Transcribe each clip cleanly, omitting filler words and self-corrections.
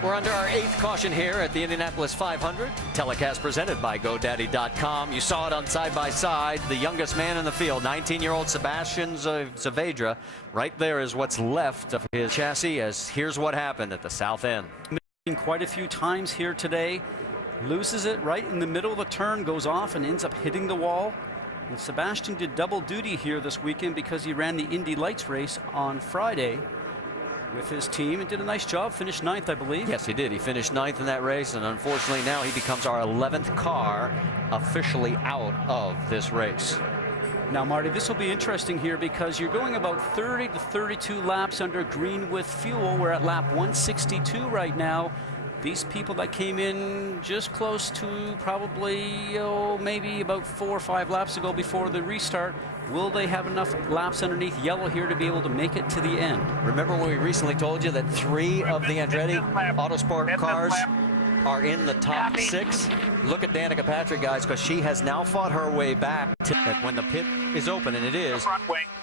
We're under our 8th caution here at the Indianapolis 500. Telecast presented by GoDaddy.com. You saw it on Side by Side. The youngest man in the field, 19-year-old Sebastian Saavedra. Right there is what's left of his chassis, as here's what happened at the south end. Quite a few times here today. Loses it right in the middle of the turn, goes off and ends up hitting the wall. And Sebastian did double duty here this weekend because he ran the Indy Lights race on Friday with his team and did a nice job. Finished 9th, I believe. Yes, he did. He finished 9th in that race, and unfortunately now he becomes our 11th car officially out of this race. Now, Marty, this will be interesting here because you're going about 30 to 32 laps under green with fuel. We're at lap 162 right now. These people that came in just close to probably, maybe about 4 or 5 laps ago before the restart, will they have enough laps underneath yellow here to be able to make it to the end? Remember when we recently told you that 3 of the Andretti Autosport cars are in the top 6? Look at Danica Patrick, guys, because she has now fought her way back to when the pit is open, and it is,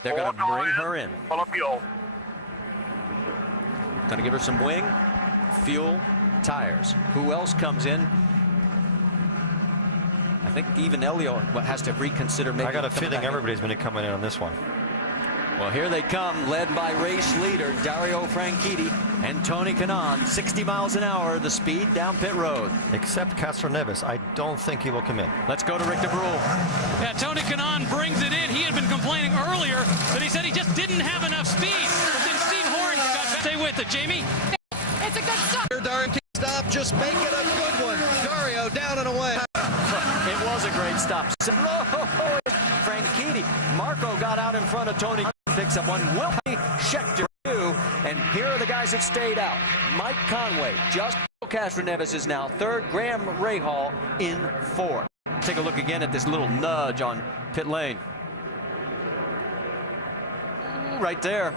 they're going to bring her in. Going to give her some wing, fuel, tires. Who else comes in? I think even Elio has to reconsider. Maybe I got a feeling everybody's going to come in on this one. Well, here they come, led by race leader Dario Franchitti and Tony Kanaan. 60 miles an hour, the speed down pit road. Except Castroneves, I don't think he will come in. Let's go to Rick DeBrule. Yeah, Tony Kanaan brings it in. He had been complaining earlier that he said he just didn't have enough speed. But then Steve Horn got back. Stay with it, Jamie. It's a good stop. Dario can't stop. Just make it a good one. Dario down and away. It was a great stop. Franchitti. Marco got out in front of Tony. Picks up one. Wilkie Schechter, and here are the guys that stayed out. Mike Conway, just Castroneves is now 3rd. Graham Rahal in 4th. Take a look again at this little nudge on pit lane. Right there.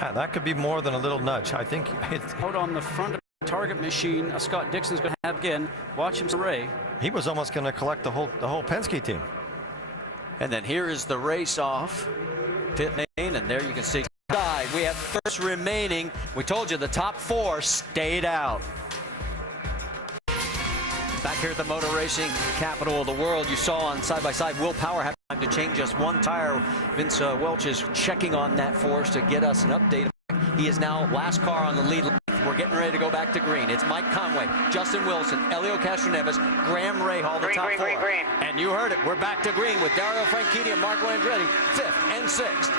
That could be more than a little nudge. I think it's out on the front of the target machine. Scott Dixon's going to have again. Watch him, Ray. He was almost going to collect the whole Penske team. And then here is the race off pit lane, and there you can see we have 1st remaining. We told you the top 4 stayed out. Back here at the motor racing capital of the world, you saw on Side by Side Will Power have time to change just 1 tire. Vince Welch is checking on that for us to get us an update. He is now last car on the lead. We're getting ready to go back to green. It's Mike Conway, Justin Wilson, Elio Castroneves, Graham Rahal, the top 4. Green. And you heard it. We're back to green with Dario Franchitti and Marco Andretti, 5th and 6th.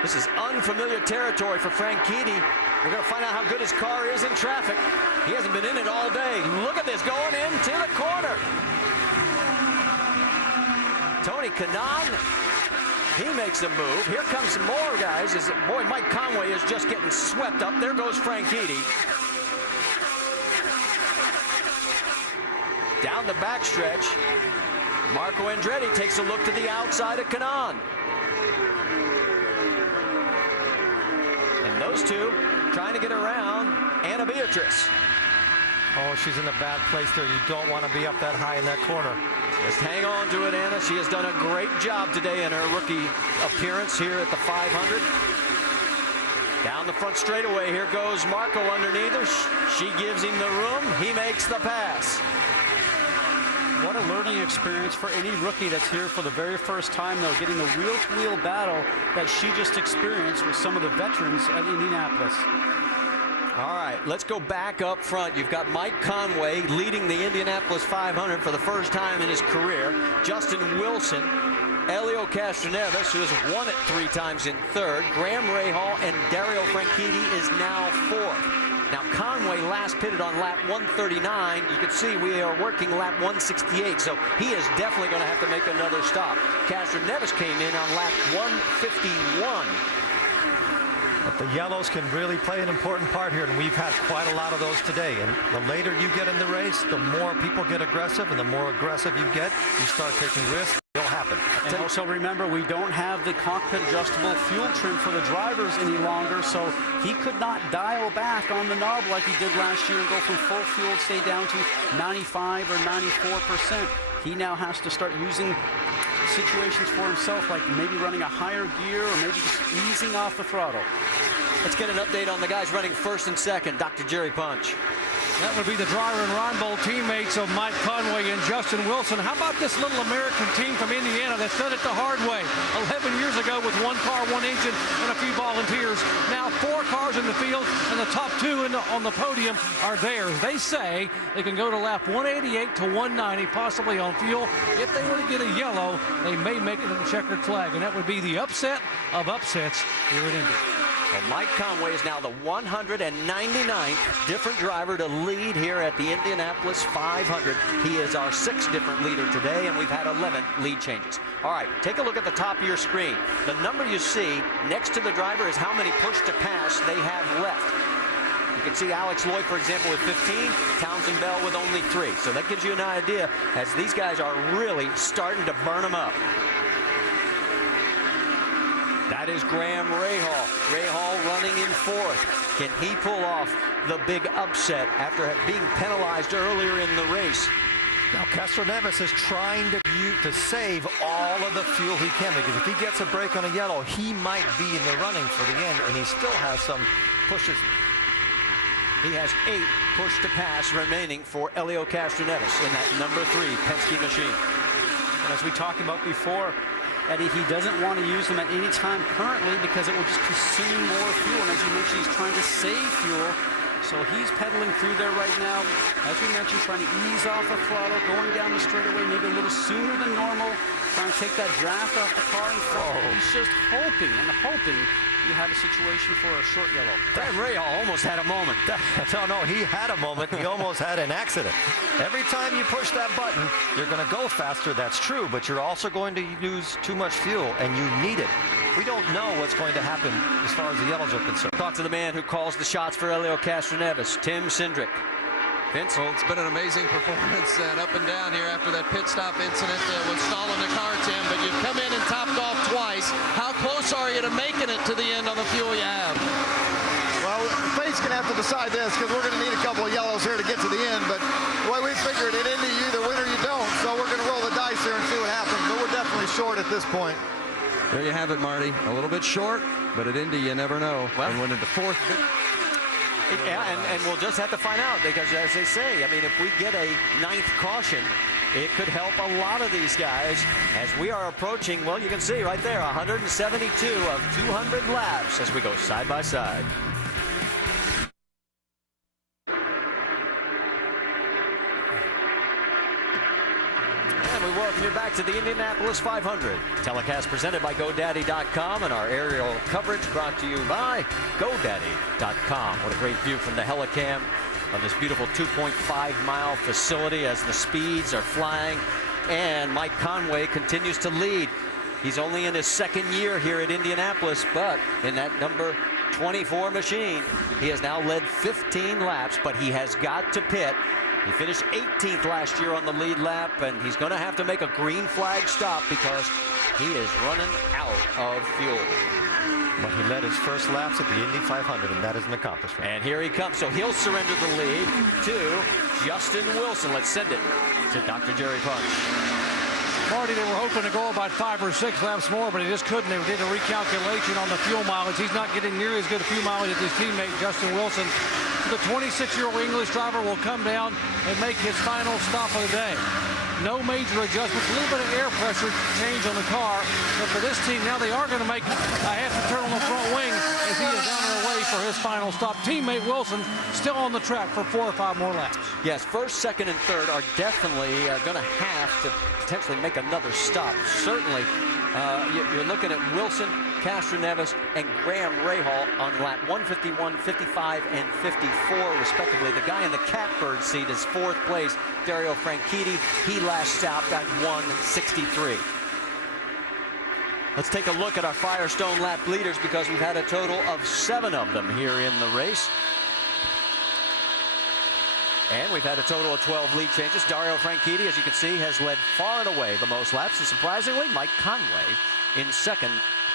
This is unfamiliar territory for Franchitti. We're going to find out how good his car is in traffic. He hasn't been in it all day. Look at this, going into the corner. Tony Kanaan, he makes a move. Here comes some more guys. Boy, Mike Conway is just getting swept up. There goes Franchitti. Down the backstretch, Marco Andretti takes a look to the outside of Kanaan. And those two trying to get around Anna Beatrice. Oh, she's in a bad place there. You don't want to be up that high in that corner. Just hang on to it, Anna. She has done a great job today in her rookie appearance here at the 500. Down the front straightaway, here goes Marco underneath her. She gives him the room. He makes the pass. What a learning experience for any rookie that's here for the very first time, though, getting the wheel-to-wheel battle that she just experienced with some of the veterans at Indianapolis. All right, let's go back up front. You've got Mike Conway leading the Indianapolis 500 for the first time in his career. Justin Wilson, Elio Castroneves, who has won it 3 times in 3rd. Graham Rahal and Dario Franchitti is now 4th. Now, Conway last pitted on lap 139. You can see we are working lap 168, so he is definitely going to have to make another stop. Castroneves came in on lap 151. But the yellows can really play an important part here, and we've had quite a lot of those today. And the later you get in the race, the more people get aggressive, and the more aggressive you get, you start taking risks. It'll happen. And also remember, we don't have the cockpit adjustable fuel trim for the drivers any longer, so he could not dial back on the knob like he did last year and go from full fuel, stay down to 95 or 94%. He now has to start using situations for himself, like maybe running a higher gear or maybe just easing off the throttle. Let's get an update on the guys running first and second. Dr. Jerry Punch. That would be the driver and Ron Bowl teammates of Mike Conway and Justin Wilson. How about this little American team from Indiana that's done it the hard way? 11 years ago with one car, one engine, and a few volunteers. Now 4 cars in the field, and the top 2 on the podium are theirs. They say they can go to lap 188 to 190, possibly on fuel. If they were to get a yellow, they may make it to the checkered flag, and that would be the upset of upsets here at Indy. Well, Mike Conway is now the 199th different driver to lead here at the Indianapolis 500. He is our 6th different leader today, and we've had 11 lead changes. All right, take a look at the top of your screen. The number you see next to the driver is how many push to pass they have left. You can see Alex Lloyd, for example, with 15, Townsend Bell with only 3. So that gives you an idea as these guys are really starting to burn them up. That is Graham Rahal. Rahal running in 4th. Can he pull off the big upset after being penalized earlier in the race? Now, Castroneves is trying to save all of the fuel he can, because if he gets a break on a yellow, he might be in the running for the end, and he still has some pushes. He has 8 push to pass remaining for Helio Castroneves in that number 3 Penske machine. And as we talked about before, Eddie, he doesn't want to use them at any time currently because it will just consume more fuel. And as you mentioned, he's trying to save fuel. So he's pedaling through there right now. As we mentioned, trying to ease off the throttle, going down the straightaway maybe a little sooner than normal, trying to take that draft off the car in front. He's just hoping and hoping you have a situation for a short yellow. Graham Rahal almost had a moment. No, he had a moment. He almost had an accident. Every time you push that button, you're going to go faster. That's true, but you're also going to use too much fuel, and you need it. We don't know what's going to happen as far as the yellows are concerned. Talk to the man who calls the shots for Helio Castroneves, Tim Cindric. Vince? Well, it's been an amazing performance and up and down here after that pit stop incident with stalling the car, Tim, but you've come in and topped off twice. How close are you to making it to the end on the fuel you have? Well, Fate's going to have to decide this because we're going to need a couple of yellows here to get to the end, but the way we figured it, Indy, you either win or you don't, so we're going to roll the dice here and see what happens, but we're definitely short at this point. There you have it, Marty. A little bit short, but at Indy, you never know. Well, and went into 4th. Yeah, and we'll just have to find out because, as they say, I mean, if we get a 9th caution, it could help a lot of these guys as we are approaching, well, you can see right there, 172 of 200 laps as we go side by side. And we welcome you back to the Indianapolis 500. Telecast presented by GoDaddy.com and our aerial coverage brought to you by GoDaddy.com. What a great view from the helicam of this beautiful 2.5-mile facility as the speeds are flying. And Mike Conway continues to lead. He's only in his 2nd year here at Indianapolis, but in that number 24 machine, he has now led 15 laps, but he has got to pit. He finished 18th last year on the lead lap, and he's going to have to make a green flag stop because he is running out of fuel. Well, he led his first laps at the Indy 500, and that is an accomplishment. And here he comes, so he'll surrender the lead to Justin Wilson. Let's send it to Dr. Jerry Punch. Marty, they were hoping to go about 5 or 6 laps more, but he just couldn't. They did a recalculation on the fuel mileage. He's not getting nearly as good a fuel mileage as his teammate, Justin Wilson. The 26-year-old English driver will come down and make his final stop of the day. No major adjustments, a little bit of air pressure change on the car. But for this team, now they are going to make a half a turn on the front wing as he is on their way for his final stop. Teammate Wilson still on the track for 4 or 5 more laps. Yes, 1st, 2nd, and 3rd are definitely going to have to potentially make another stop. Certainly, you're looking at Wilson, Castroneves, and Graham Rahal on lap 151, 55, and 54, respectively. The guy in the catbird seat is 4th place, Dario Franchitti. He last stopped at 163. Let's take a look at our Firestone lap leaders because we've had a total of 7 of them here in the race. And we've had a total of 12 lead changes. Dario Franchitti, as you can see, has led far and away the most laps. And surprisingly, Mike Conway in 2nd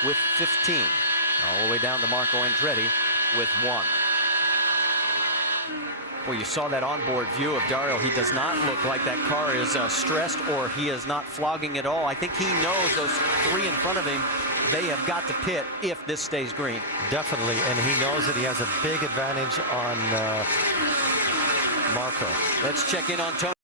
with 15. All the way down to Marco Andretti with 1. Well, you saw that onboard view of Dario. He does not look like that car is stressed or he is not flogging at all. I think he knows those three in front of him, they have got to pit if this stays green. Definitely, and he knows that he has a big advantage on Marco. Let's check in on Tony.